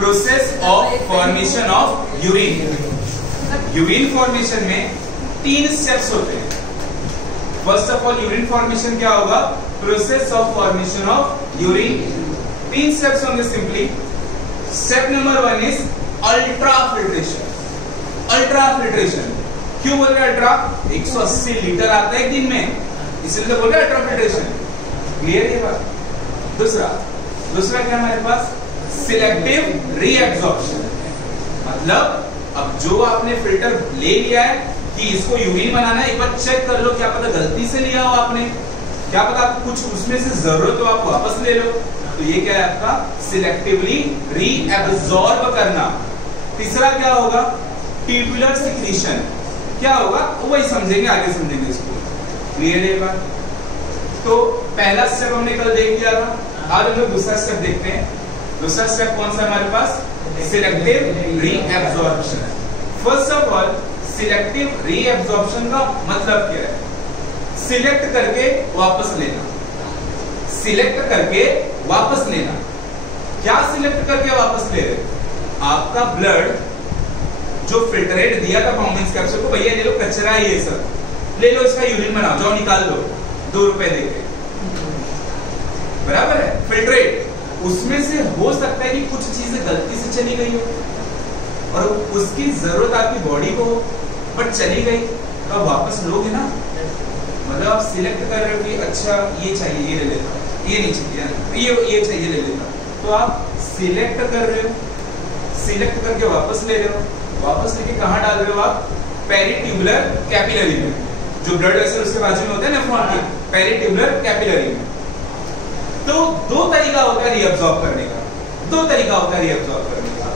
Process of formation of urine. Urine formation में 3 steps होते हैं। First of all urine formation क्या होगा? Process of formation of urine. 3 steps होंगे simply. Step number 1 is ultra filtration. Ultra filtration क्यों बोल रहे अल्ट्रा? 180 लीटर आता है एक दिन में, इसलिए तो बोल रहे अल्ट्रा फिल्ट्रेशन। क्लियर ये बात? दूसरा क्या हमारे पास? Selective reabsorption. मतलब अब जो आपने फिल्टर ले लिया है कि इसको यूरिन बनाना है, एक बार चेक कर लो, क्या पता गलती से लिया हो आपने, क्या पता आपको कुछ उसमें से जरूरत हो, आप वापस ले लो। तो ये क्या है आपका? सिलेक्टिवली रीएब्जॉर्ब करना। तीसरा क्या होगा? Tubular secretion. क्या होगा वही समझेंगे, आगे समझेंगे इसको। क्लियर है बात? तो पहला स्टेप हमने कल देख लिया था, आज हम लोग दूसरा स्टेप देखते हैं। दूसरा स्टेप कौन सा हमारे पास? Selective reabsorption. First of all selective reabsorption का मतलब क्या है? सिलेक्ट करके वापस लेना। सिलेक्ट करके वापस लेना। क्या सिलेक्ट करके वापस ले रहे? आपका ब्लड जो फिल्टरेट दिया था फाउंटेन कैप्सूल को, भैया ले लो, कचरा है ये सब, ले लो, इसका यूरिन बनाओ, जाओ निकाल लो, 2 रुपए देके, बराबर है? फिल्टरेट उसमें से हो सकता है कि कुछ चीजें गलती से चली गई हो और उसकी जरूरत आपकी बॉडी को हो, बट चली गई, तो आप वापस लोगे ना। मतलब आप सिलेक्ट कर रहे हो कि अच्छा ये चाहिए, ये ले लेता हूं, ये नहीं चाहिए, ये चाहिए, ले लेता हूं। तो आप सिलेक्ट कर रहे हो, सिलेक्ट करके वापस ले रहे हो। वापस लेके कहां डाल रहे हो आप? पेरिट्यूबुलर कैपिलरी में, जो ब्लड वेसल उसके बाजू में होता है नेफ्रॉन के, पेरिट्यूबुलर कैपिलरी में। तो 2 तरीका होता है रीअब्सॉर्ब करने का, 2 तरीका होता है रीअब्सॉर्ब करने का।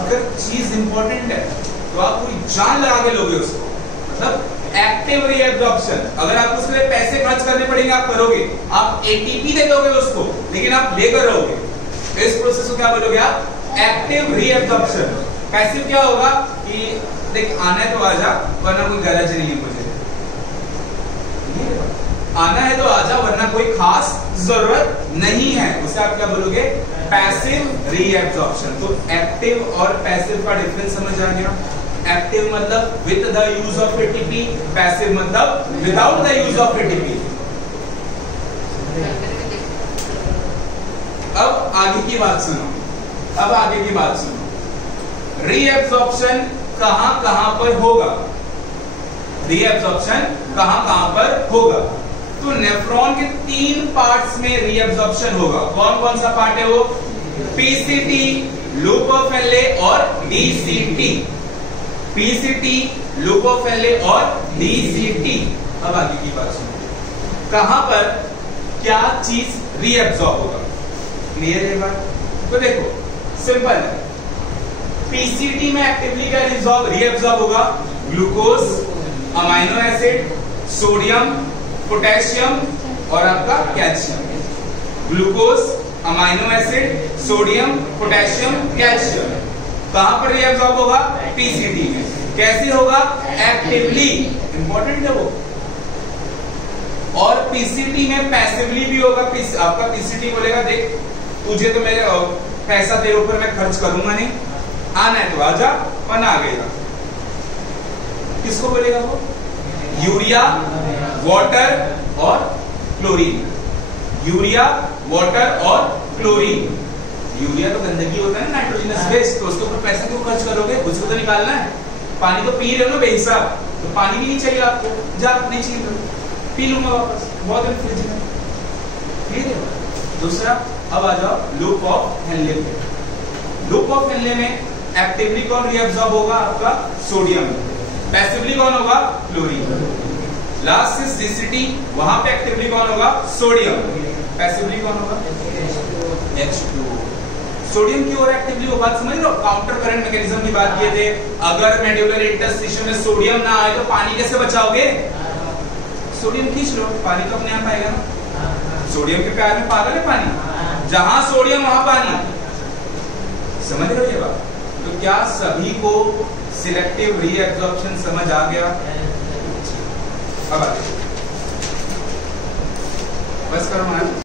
अगर चीज इंपॉर्टेंट है तो आप पूरी जान लगा के लोगे उसको, मतलब एक्टिव रीअब्सॉर्प्शन। अगर आपको उसके लिए पैसे खर्च करने पड़ेंगे आप करोगे, आप एटीपी दे दोगे उसको, लेकिन आप लेकर रहोगे। इस प्रोसेस को क्या बोलोगे आप? Active reabsorption. पैसिव क्या होगा कि देख आना है तो आजा, वरना कोई गरज नहीं है मुझे, आना है तो आजा, वरना कोई खास जरूरत नहीं है, उसे आप क्या बोलोगे? Passive reabsorption. तो एक्टिव और पैसिव का डिफरेंस समझ आ गया? एक्टिव मतलब with the use of ATP, passive मतलब without the use of ATP. अब आगे की बात सुनो, अब आगे की बात सुनो। रीअब्सॉर्प्शन कहां कहां पर होगा? रीअब्सॉर्प्शन कहां कहां पर होगा? तो नेफ्रॉन के 3 पार्ट्स में रीअब्सॉर्प्शन होगा। कौन कौन सा पार्ट है वो? पीसीटी, लूप ऑफ एले और डीसीटी। पीसीटी, लूप ऑफ एले और डीसीटी। अब आगे की बात सुनो, कहां पर क्या चीज रीअब्सॉर्ब होगा? क्लियर है बात? तो देखो सिंपल है, पीसीटी में एक्टिवली क्या रीअब्सॉर्ब होगा? Glucose, amino acid, sodium, potassium और आपका calcium. Glucose, amino acid, sodium, potassium, calcium कहां पर रीअब्सॉर्ब होगा? पीसीटी में। कैसे होगा? एक्टिवली, इंपॉर्टेंट है वो। और पीसीटी में पैसिवली भी होगा। आपका पीसीटी बोलेगा देख तुझे तो मेरे पैसा तेरे ऊपर मैं खर्च करूंगा नहीं, आना है तो आजा, वरना आ गएगा। किसको बोलेगा वो? यूरिया, वाटर और क्लोरीन। यूरिया, वाटर और क्लोरीन। यूरिया तो गंदगी होता है ना, नाइट्रोजनस वेस्ट, तो उसके ऊपर पैसा क्यों खर्च करोगे? उसको तो निकालना है। पानी तो पी रहे हो ना बेहिसाब, तो पानी भी नहीं चाहिए आपको, जा नहीं चाहिए तो पी लूंगा वापस, बहुत दिन फ्रिज में। ठीक है। दूसरा, अब आ जाओ लूप ऑफ हेनले पे। लूप ऑफ हेनले में एक्टिवली कौन रीअब्सॉर्ब होगा? आपका सोडियम। पैसिवली कौन होगा? क्लोरीन। लास्ट इज डीसीटी, वहां पे एक्टिवली कौन होगा? सोडियम। पैसिवली कौन होगा? H2O। सोडियम की ओर एक्टिवली वो बात समझ लो, काउंटर करंट मैकेनिज्म की बात किए थे। अगर मेडुलर इंटरस्टिशियल में सोडियम ना आए तो पानी कैसे बचाओगे? सोडियम खींच लो, पानी तो अपने आप आएगा ना। सोडियम के प्यार में पागल है पानी, जहां सोडियम वहां पानी। समझ रहे हो ये बात? तो क्या सभी को सिलेक्टिव रीअब्सॉर्प्शन समझ आ गया? अब आगे बस करो।